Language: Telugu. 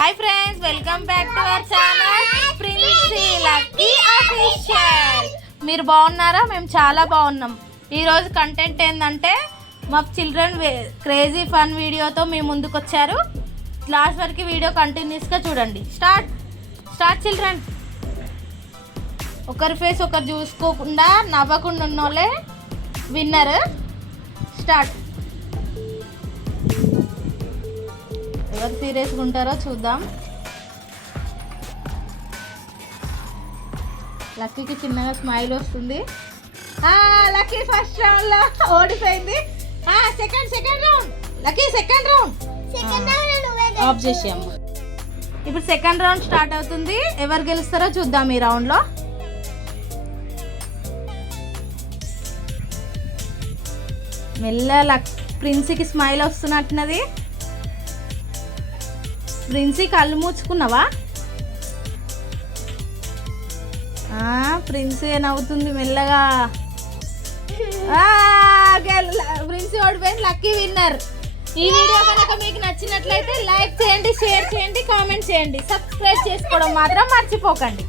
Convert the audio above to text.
Hi friends, welcome back to our channel Princy Lucky official. మీరు బాగున్నారా? మేము చాలా బాగున్నాం. ఈరోజు కంటెంట్ ఏంటంటే మా చిల్డ్రన్ క్రేజీ ఫన్ వీడియోతో మీ ముందుకు వచ్చారు. లాస్ట్ వరకు వీడియో కంటిన్యూస్గా చూడండి. Start children. ఒకరి ఫేస్ ఒకరు చూసుకోకుండా నవ్వకుండా ఉన్నోళ్ళే విన్నర్. స్టార్ట్. ఎవరు సీరియస్గా ఉంటారో చూద్దాం. లక్కీకి చిన్నగా స్మైల్ వస్తుంది. లక్కీ ఫస్ట్ రౌండ్లో ఓడిపోయింది. Second round. Lucky second round of చేసాము. ఇప్పుడు సెకండ్ రౌండ్ స్టార్ట్ అవుతుంది. ఎవరు గెలుస్తారో చూద్దాం ఈ రౌండ్లో. మెల్ల ప్రిన్సీకి స్మైల్ వస్తున్నట్టున్నది. ప్రిన్సీ కళ్ళు మూసుకున్నావా? ప్రిన్సీ నవ్వుతుంది మెల్లగా. ప్రిన్సీ ఓడిపోయింది. Lucky winner. ఈ వీడియో కనుక మీకు నచ్చినట్లయితే లైక్ చేయండి, షేర్ చేయండి, కామెంట్ చేయండి. సబ్స్క్రైబ్ చేసుకోవడం మాత్రం మర్చిపోకండి.